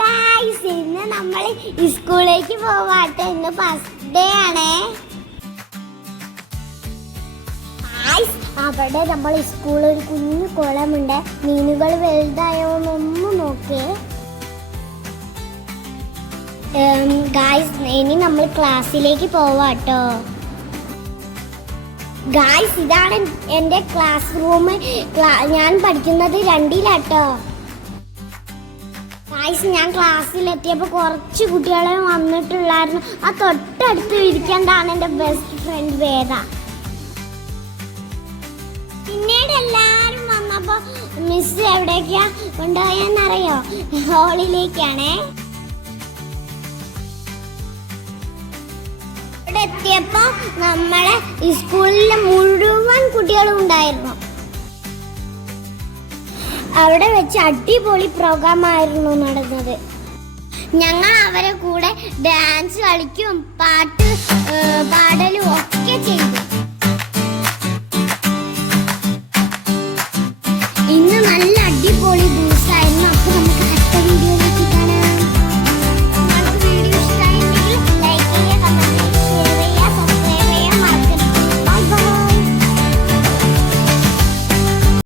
Guys, ഇന്ന് നമ്മൾ സ്കൂളിലേക്ക് പോവാട്ടെ. ഇന്ന് ഫസ്റ്റ് ഡേ ആണേ. അവിടെ നമ്മൾ സ്കൂളിൽ ഒരു കുഞ്ഞു കുളമുണ്ട്. മീനുകൾ വലുതായോന്നൊന്ന് നോക്കേ ഗായ്സ്. ഇനി നമ്മൾ ക്ലാസ്സിലേക്ക് പോവാട്ടോ. ഗായ്സ്, ഇതാണ് എൻ്റെ ക്ലാസ് റൂം. ഞാൻ പഠിക്കുന്നത് 2ാട്ടോ. ഗായ്സ്, ഞാൻ ക്ലാസ്സിലെത്തിയപ്പോൾ കുറച്ച് കുട്ടികളെ വന്നിട്ടുള്ളായിരുന്നു. ആ തൊട്ടടുത്ത് ഇരിക്കേണ്ടതാണ് എൻ്റെ ബെസ്റ്റ് ഫ്രണ്ട് വേദ. പിന്നീട് എല്ലാവരും വന്നപ്പോൾ മിസ് എവിടേക്കാ കൊണ്ടുപോയെന്നറിയോ? ഹോളിലേക്കാണേ. ഇവിടെ എത്തിയപ്പോൾ നമ്മളെ സ്കൂളിലെ മുഴുവൻ കുട്ടികളും ഉണ്ടായിരുന്നു. അവിടെ വെച്ച് അടിപൊളി പ്രോഗ്രാമായിരുന്നു നടന്നത്. ഞങ്ങൾ അവരെ കൂടെ ഡാൻസ് കളിക്കും, പാട്ട്